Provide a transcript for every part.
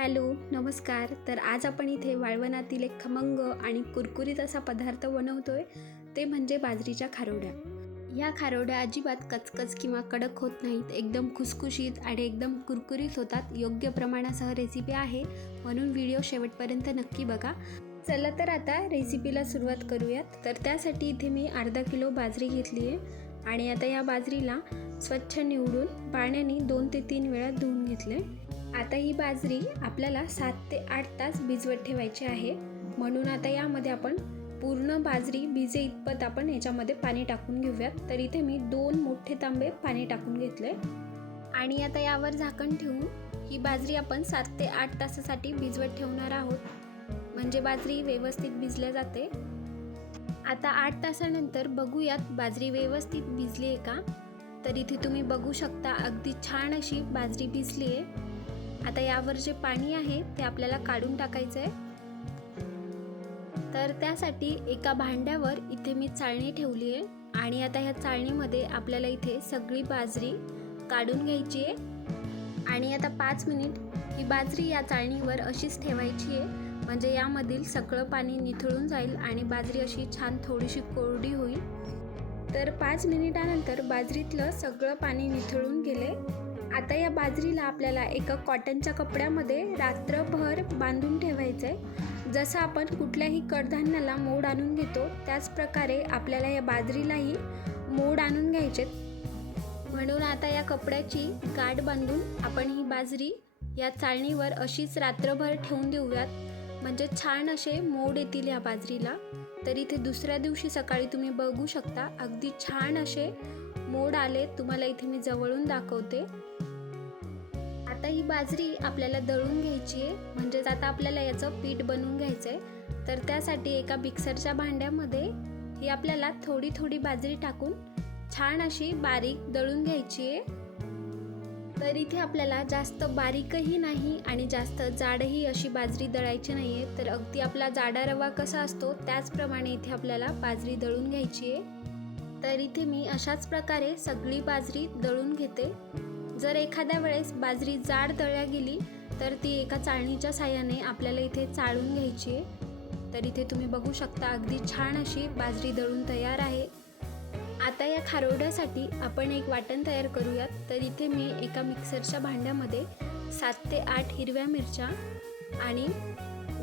Hello नमस्कार. तर आज आपण इथे वाळवणातील एक खमंग आणि कुरकुरीत असा पदार्थ बनवतो आहे ते म्हणजे बाजरीच्या खारोड्या. या खारोड्या अजिबात कचकच किंवा कडक होत नाहीत. एकदम खुसखुशीत आणि एकदम कुरकुरीत होतात. योग्य प्रमाणासह रेसिपी आहे. म्हणून व्हिडिओ शेवटपर्यंत नक्की बघा. चला तर आता रेसिपीला सुरुवात करूयात. तर त्यासाठी इथे मी अर्धा किलो बाजरी घेतली आहे. आणि आता या बाजरीला स्वच्छ निवडून पाण्याने दोन ते तीन वेळा धुवून घेतले आता ही बाजरी आपल्याला सात ते आठ तास भिजवत ठेवायची आहे. म्हणून आता यामध्ये आपण पूर्ण बाजरी भिजे इतपत आपण याच्यामध्ये पाणी टाकून घेऊयात. तर इथे मी दोन मोठे तांबे पाणी टाकून घेतले. आणि आता यावर झाकण ठेवून ही बाजरी आपण सात ते आठ तासासाठी भिजवत ठेवणार आहोत. म्हणजे बाजरी व्यवस्थित भिजल्या जाते. आता आठ तासानंतर बघूयात बाजरी व्यवस्थित भिजली आहे का? तर इथे तुम्ही बघू शकता अगदी छान अशी बाजरी भिजली आहे. आता यावर जे पाणी आहे ते आपल्याला काढून टाकायचं आहे तर त्यासाठी एका भांड्यावर इथे मी चाळणी ठेवली आहे आणि आता ह्या चाळणीमध्ये आपल्याला इथे सगळी बाजरी काढून घ्यायची आहे. आणि आता पाच मिनिट ही बाजरी या चाळणीवर अशीच ठेवायची आहे. म्हणजे यामधील सगळं पाणी निथळून जाईल आणि बाजरी अशी छान थोडीशी कोरडी होईल. तर पाच मिनिटानंतर बाजरीतलं सगळं पाणी निथळून गेले आता या बाजरीला आपल्याला एका कॉटनच्या कपड्यामध्ये रात्रभर बांधून ठेवायचं आहे जसं आपण कुठल्याही कडधान्याला मोड आणून घेतो त्याच प्रकारे आपल्याला या बाजरीलाही मोड आणून घ्यायचे म्हणून आता या कपड्याची गाठ बांधून आपण ही बाजरी या चाळणीवर अशीच रात्रभर ठेवून देऊयात. म्हणजे छान असे मोड येतील या बाजरीला. तर इथे दुसऱ्या दिवशी सकाळी तुम्ही बघू शकता. अगदी छान असे मोड आले तुम्हाला इथे मी जवळून दाखवते. आता ही बाजरी आपल्याला दळून घ्यायची आहे. म्हणजेच आता आपल्याला याचं पीठ बनवून घ्यायचं आहे तर त्यासाठी एका मिक्सरच्या भांड्यामध्ये ही आपल्याला थोडी थोडी बाजरी टाकून छान अशी बारीक दळून घ्यायची आहे. तर इथे आपल्याला जास्त बारीकही नाही आणि जास्त जाडही अशी बाजरी दळायची नाही आहे तर अगदी आपला जाडा रवा कसा असतो त्याचप्रमाणे इथे आपल्याला बाजरी दळून घ्यायची आहे. तर इथे मी अशाच प्रकारे सगळी बाजरी दळून घेते. जर एखाद्या वेळेस बाजरी जाड तळल्या गेली तर ती एका चाळणीच्या साह्याने आपल्याला इथे चाळून घ्यायची आहे. तर इथे तुम्ही बघू शकता अगदी छान अशी बाजरी दळून तयार आहे. आता या खारोड्यासाठी आपण एक वाटण तयार करूयात. तर इथे मी एका मिक्सरच्या भांड्यामध्ये सात ते आठ हिरव्या मिरच्या आणि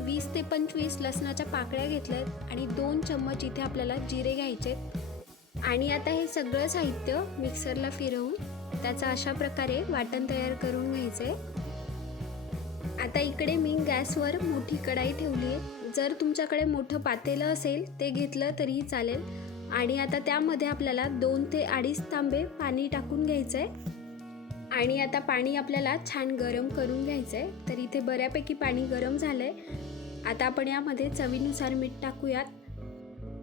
वीस ते पंचवीस लसणाच्या पाकळ्या घेतल्या आहेत आणि दोन चम्मच इथे आपल्याला जिरे घ्यायचे आणि आता हे सगळं साहित्य मिक्सरला फिरवून त्याचं अशा प्रकारे वाटण तयार करून घ्यायचं आहे. आता इकडे मी गॅसवर मोठी कढाई ठेवली आहे. जर तुमच्याकडे मोठं पातेलं असेल ते घेतलं तरीही चालेल. आणि आता त्यामध्ये आपल्याला दोन ते अडीच तांबे पाणी टाकून घ्यायचं आहे आणि आता पाणी आपल्याला छान गरम करून घ्यायचं आहे तर इथे बऱ्यापैकी पाणी गरम झालं आहे आता आपण यामध्ये चवीनुसार मीठ टाकूयात.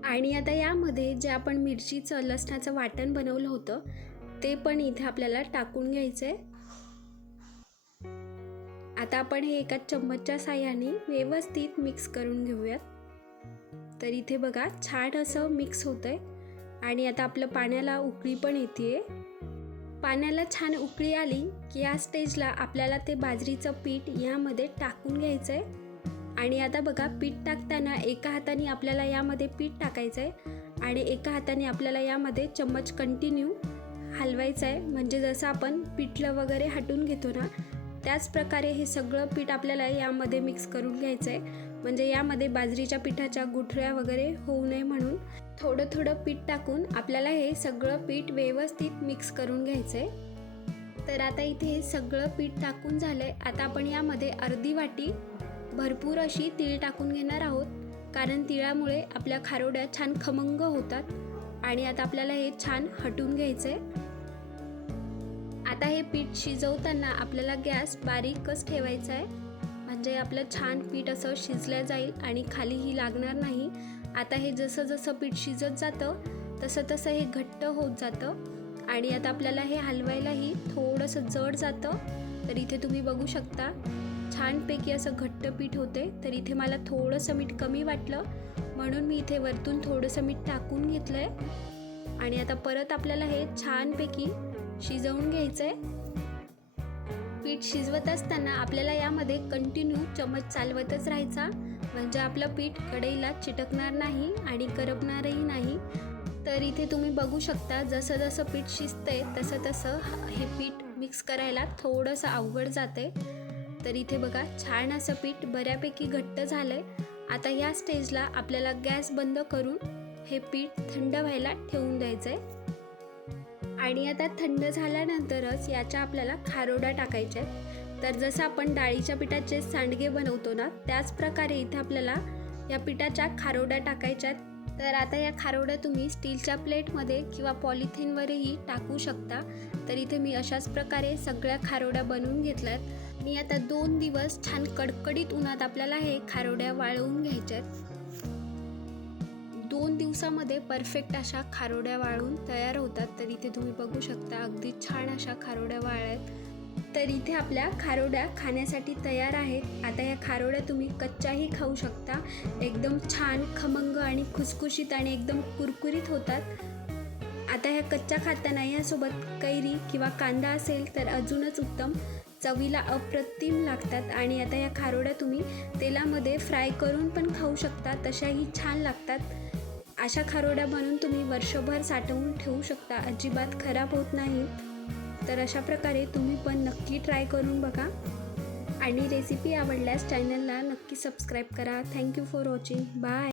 आणि आता यामध्ये जे आपण मिरचीचं लसणाचं वाटण बनवलं होतं ते पण इथे आपल्याला टाकून घ्यायचं आहे आता आपण हे एका चम्मचच्या साह्याने व्यवस्थित मिक्स करून घेऊयात. तर इथे बघा छान असं मिक्स होतं आहे आणि आता आपलं पाण्याला उकळी पण येते पाण्याला छान उकळी आली की या स्टेजला आपल्याला ते बाजरीचं पीठ यामध्ये टाकून घ्यायचं आहे आणि आता बघा पीठ टाकताना एका हाताने आपल्याला यामध्ये पीठ टाकायचं आहे आणि एका हाताने आपल्याला यामध्ये चम्मच कंटिन्यू हलवायचं आहे. म्हणजे जसं आपण पिठलं वगैरे हटून घेतो ना त्याच प्रकारे हे सगळं पीठ आपल्याला यामध्ये मिक्स करून घ्यायचं आहे. म्हणजे यामध्ये बाजरीच्या पिठाच्या गुठळ्या वगैरे होऊ नये म्हणून थोडं थोडं पीठ टाकून आपल्याला हे सगळं पीठ व्यवस्थित मिक्स करून घ्यायचं आहे. तर आता इथे हे सगळं पीठ टाकून झालं आहे आता आपण यामध्ये अर्धी वाटी भरपूर अशी तीळ टाकून घेणार आहोत. कारण तिळामुळे आपल्या खारोड्या छान खमंग होतात. आणि आता आपल्याला हे छान हटून घ्यायचं आहे. आता हे पीठ शिजवताना आपल्याला गॅस बारीकच ठेवायचा आहे. म्हणजे आपलं छान पीठ असं शिजलं जाईल आणि खालीही लागणार नाही. आता हे जसं जसं पीठ शिजत जातं तसं तसं हे घट्ट होत जातं. आणि आता आपल्याला हे हलवायलाही थोडंसं जड जातं. तर इथे तुम्ही बघू शकता छानपैकी असं घट्ट पीठ होते. तर इथे मला थोडंसं मीठ कमी वाटलं. म्हणून मी इथे वरतून थोडंसं मीठ टाकून घेतलं आहे आणि आता परत आपल्याला हे छानपैकी शिजवून घ्यायचं आहे पीठ शिजवत असताना आपल्याला यामध्ये कंटिन्यू चमच चालवतच राहायचा. म्हणजे आपलं पीठ कढईला चिटकणार नाही आणि करपणारही नाही. तर इथे तुम्ही बघू शकता जसं जसं पीठ शिजतंय तसं तसं हे पीठ मिक्स करायला थोडंसं अवघड जाते तर इथे बघा छान असं पीठ बऱ्यापैकी घट्ट झालं आहे आता या स्टेजला आपल्याला गॅस बंद करून हे पीठ थंड व्हायला ठेवून द्यायचं आहे आणि आता थंड झाल्यानंतरच याच्या आपल्याला खारोड्या टाकायच्या आहेत. तर जसं आपण डाळीच्या पिठाचे सांडगे बनवतो ना त्याच प्रकारे इथे आपल्याला या पिठाच्या खारोड्या टाकायच्या आहेत. तर आता या खारोड्या तुम्ही स्टीलच्या प्लेटमध्ये किंवा पॉलिथिनवरही टाकू शकता. तर इथे मी अशाच प्रकारे सगळ्या खारोड्या बनवून घेतल्यात मी आता दोन दिवस छान कडकडीत उन्हात आपल्याला हे खारोड्या वाळवून घ्यायच्या आहेत. दोन दिवसामध्ये परफेक्ट अशा खारोड्या वाळून तयार होतात. तर इथे तुम्ही बघू शकता अगदी छान अशा खारोड्या वाळ्यात तर इथे आपल्या खारोड्या खाण्यासाठी तयार आहेत. आता या खारोड्या तुम्ही कच्च्याही खाऊ शकता. एकदम छान खमंग आणि खुसखुशीत आणि एकदम कुरकुरीत होतात. आता ह्या कच्च्या खाताना यासोबत कैरी किंवा कांदा असेल तर अजूनच उत्तम. चवीला अप्रतिम लागतात आणि आता या खारोड्या तुम्ही तेलामध्ये फ्राय करून पण खाऊ शकता. तशाही छान लागतात. अशा खारोड्या बनवून तुम्ही वर्षभर साठवून ठेवू शकता. अजिबात खराब होत नाही. तर अशा प्रकारे तुम्ही पण नक्की ट्राय करून बघा. आणि रेसिपी आवडल्यास चॅनलला नक्की सबस्क्राईब करा. Thank you for watching bye